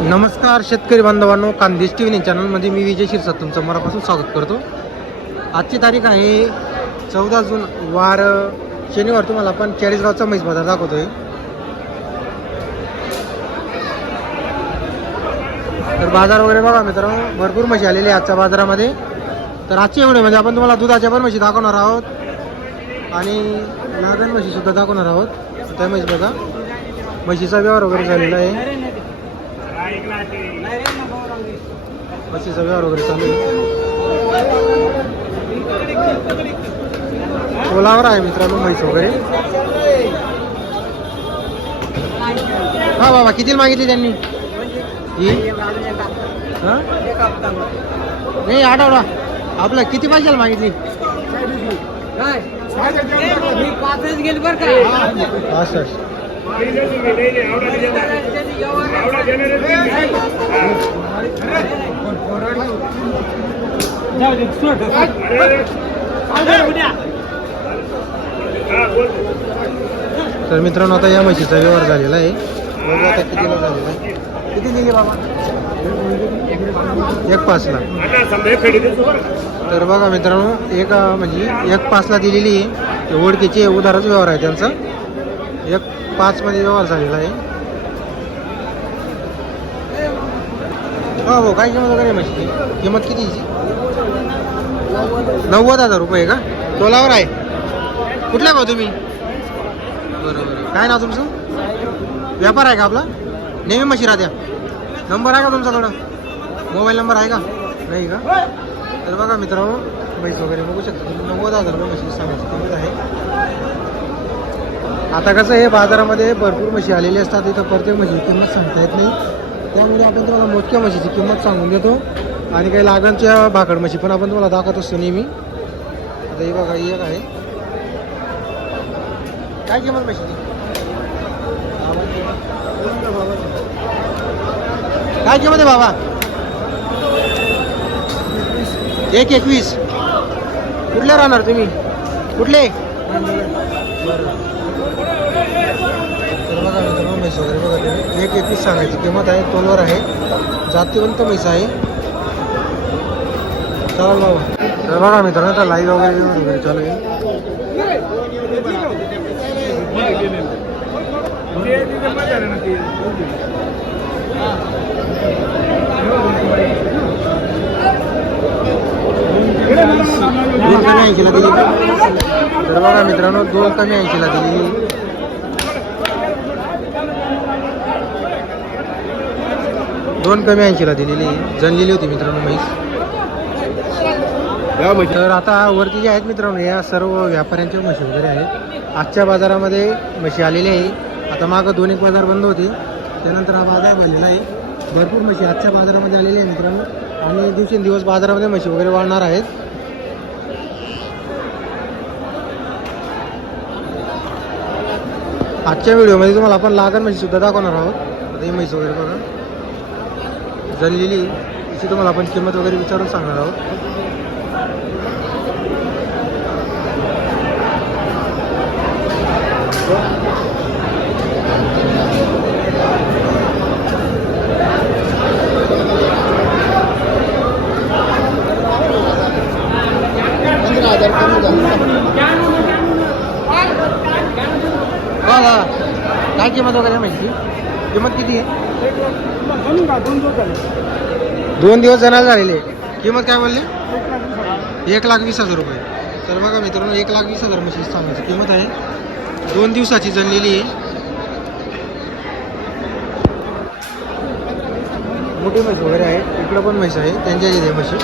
नमस्कार शेतकरी बांधवांनो कांदेश टी व्ही चॅनलमध्ये मी विजय शिरसाट तुमचं मनापासून स्वागत करतो. आजची तारीख आहे चौदा जून वार शनिवार. तुम्हाला आपण चाळीसगावचा म्हैस बाजार दाखवतोय. तर बाजार वगैरे बघा मित्रांनो भरपूर म्हशी आलेली आहे आजच्या बाजारामध्ये. तर आजच्या व्हिडिओमध्ये आपण तुम्हाला दुधाच्या पण म्हशी दाखवणार आहोत. आणि लागण म्हशी सुद्धा दाखवणार आहोत. त्या म्हशी बघा. म्हशीचा व्यवहार वगैरे झालेला आहे. व्यवहार वगैरे चालू आहे. पोलावर आहे मित्रांनो म्हैस वगैरे. हा बाबा किती मागितली त्यांनी? नाही आठवडा. आपलं किती पैशाला मागितली? पाचच गेली बरं का? पासष्ट. तर मित्रांनो आता या म्हशीचा व्यवहार झालेला आहे. बघू आता कितीला झालेला आहे. किती दिली बाबा? एक पाचला तर बघा मित्रांनो एक म्हणजे एक पाचला दिलेली आहे. ओळखीची उधारच व्यवहार आहे त्यांचा. एक पाचमध्ये व्यवहार झालेला आहे. हो हो काय किंमत वगैरे आहे म्हशीची किंमत किती नव्वद हजार रुपये का? टोलावर आहे. कुठला भाऊ तुम्ही? बरोबर काय नाव तुमचं? व्यापार आहे का आपला? नेहमी म्हशी राहत्या. नंबर आहे का तुमचा थोडा? मोबाईल नंबर आहे का? नाही का? तर बघा मित्रांनो म्हैस वगैरे बघू शकता. तुम्ही नव्वद हजार रुपये म्हशी सांगायची किंमत आहे. आता कसं आहे बाजारामध्ये भरपूर म्हशी आलेली असतात इथं प्रत्येक म्हशीची किंमत सांगता येत नाही. त्यामुळे आपण तुम्हाला मोजक्या म्हशीची किंमत सांगून देतो. आणि काही लागणच्या भाकड म्हशी पण आपण तुम्हाला दाखवत असतो नेहमी. आता हे बघा एक आहे. काय किंमत म्हशीची? काय किंमत आहे बाबा? एक एकवीस. कुठले राहणार तुम्ही? कुठले? म्हैस वगैरे बघा तुम्ही एक एकवीस सांगायची किंमत आहे. तोलवर आहे. जातीवंत म्हैस आहे. चालेल बाबा. तर बघा मित्रांनो आता लाईव्ह वगैरे वगैरे चालू. आहे दोन कमी ऐंशीला दिली. तर बघा मित्रांनो दोन कमी ऐंशीला दिली. दोन कमी ऐंशीला दिलेली. जनलेली होती मित्रांनो म्हैस. तर आता वरती जे आहेत मित्रांनो या सर्व व्यापाऱ्यांच्या म्हशी वगैरे आहेत. आजच्या बाजारामध्ये म्हशी आलेली आहे. आता मागं दोन एक बाजार बंद होते. त्यानंतर हा बाजार भरलेला आहे. भरपूर म्हशी आजच्या बाजारामध्ये आलेल्या आहे मित्रांनो. आणि दिवसेंदिवस बाजारामध्ये म्हशी वगैरे वाढणार आहेत. आजच्या व्हिडिओमध्ये तुम्हाला आपण लागण म्हशी सुद्धा दाखवणार आहोत. आता ही म्हैस वगैरे बघा. जळलेली. तिची तुम्हाला आपण किंमत वगैरे विचारून सांगणार आहोत. बघा काय किंमत वगैरे आहे किंमत किती आहे? दोन दिवस जणाला झालेले किंमत काय बोलली? एक लाख वीस हजार रुपये. तर बघा मित्रांनो एक लाख वीस हजार म्हशीची सांगायची किंमत आहे. दोन दिवसाची जणलेली आहे. मोठी म्हैस वगैरे आहे. इकडं पण म्हैस आहे. त्यांच्या इथे म्हशी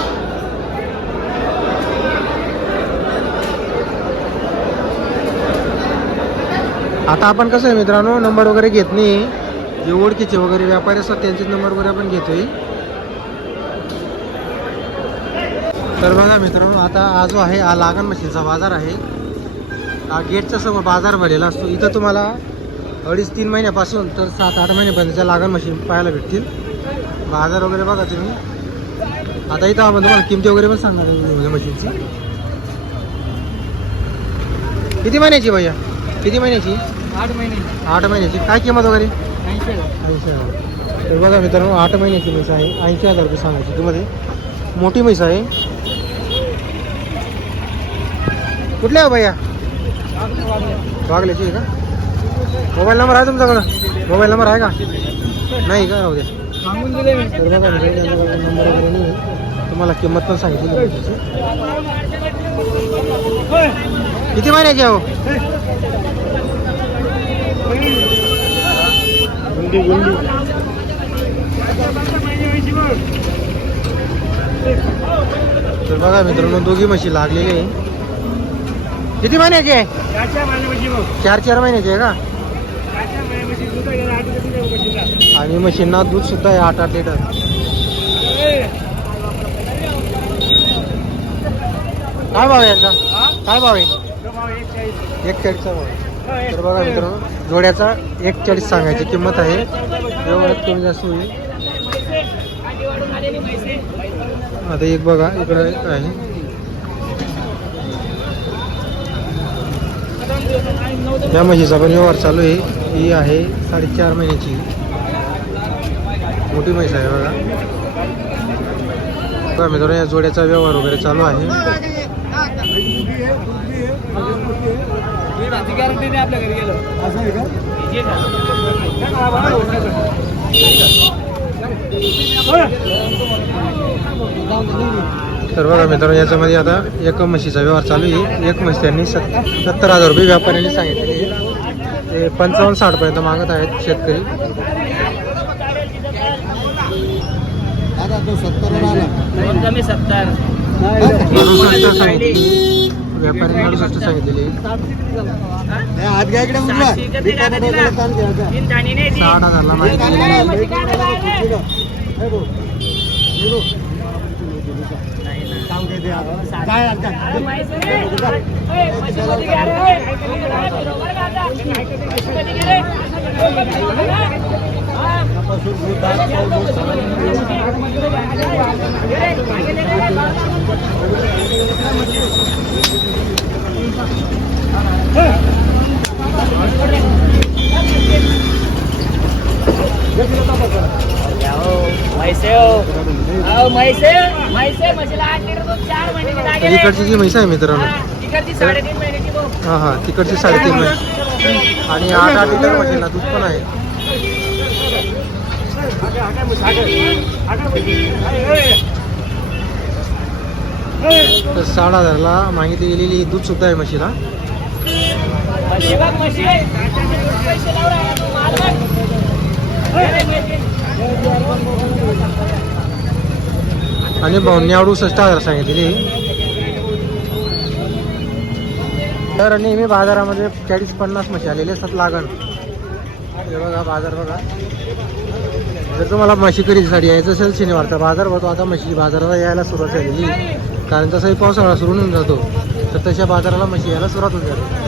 आता आपण कसं आहे मित्रांनो नंबर वगैरे घेत नाही. जे ओळखीचे वगैरे व्यापारी असतात त्यांचे नंबर वगैरे आपण घेतोय. तर बघा मित्रांनो आता हा जो आहे हा लागण मशीनचा बाजार आहे. हा गेटच्या समोर बाजार भरलेला असतो. इथं तुम्हाला अडीच तीन महिन्यापासून तर सात आठ महिन्यापर्यंतच्या लागण मशीन पाहायला भेटतील. बाजार वगैरे बघा तुम्ही. आता इथं आपण तुम्हाला किमती वगैरे पण सांगणार मशीनची. किती महिन्याची भैया? किती महिन्याची? आठ महिने. आठ महिन्याची. काय किंमत वगैरे? ऐंशी हजार. तर बघा मित्रांनो आठ महिन्याची म्हैस आहे. ऐंशी हजार रुपये सांगायची तुम्हाला. मोठी म्हैस आहे. कुठल्या आहे भैया? वागल्याची आहे का? मोबाईल नंबर आहे तुमच्याकडं मोबाईल नंबर आहे का? नाही का? राहू द्या. सांगून दिले मी. तर बघा मित्रांनो यांच्याकडे नंबर वगैरे नाही. आहे. तुम्हाला किंमत पण सांगितली. किती महिन्याची आहे हो? तर बघा मित्रांनो दोघी म्हशी लागलेली आहे. किती महिन्याची आहे? चार चार महिन्याची आहे का? आणि म्हशींना दूध सुद्धा आहे आठ आठ लिटर. काय भाव आहे यांचा? काय भाव आहे? एक भाव तर बघा मित्रांनो जोड्याचा एक चाळीस सांगायची किंमत आहे. एवढ्यात कमी जास्त होईल. आता एक बघा इकडे आहे. या म्हशीचा पण व्यवहार चालू आहे. ही आहे साडेचार महिन्याची. मोठी म्हैस आहे बघा. बघा मित्रांनो या जोड्याचा व्यवहार वगैरे चालू आहे. गॅरंटी नाही आपल्या घरी गेलं. तर बघा मित्रांनो याच्यामध्ये आता एक म्हशीचा व्यवहार चालू आहे. एक म्हशी त्यांनी सत सत्तर हजार रुपये व्यापाऱ्यांनी सांगितले ते पंचावन्न साठ पर्यंत मागत आहेत शेतकरी. कमी सत्तर. अडुसष्ट व्यापाऱ्यांनी अडुसष्ट सांगितलेले साठ हजारला काय Myself. Oh, myself. तर इकडची जी म्हैस आहे मित्रांनो. साडेतीन महिन्याची भाऊ हां हां तिकडची साडेतीन महिने. आणि आठ आठ लिटर म्हशीला दूध पण आहे. तर साठ हजारला मागितली गेलेली दूध सुद्धा आहे म्हशीला. म्हशी बघ म्हशी पैसे. आणि भाऊंनी अडुसष्ट हजार सांगितलेली तर नेहमी बाजारामध्ये चाळीस पन्नास म्हशी आलेले असतात लागण. हे बघा बाजार बघा. जर तुम्हाला म्हशी खरेदीसाठी यायचं असेल शनिवारचा बाजार भरतो आता म्हशी बाजाराला यायला सुरुवात झालेली. कारण तसाही पावसाळा सुरू होऊन जातो तर तशा बाजाराला म्हशी यायला सुरुवात होऊन जाते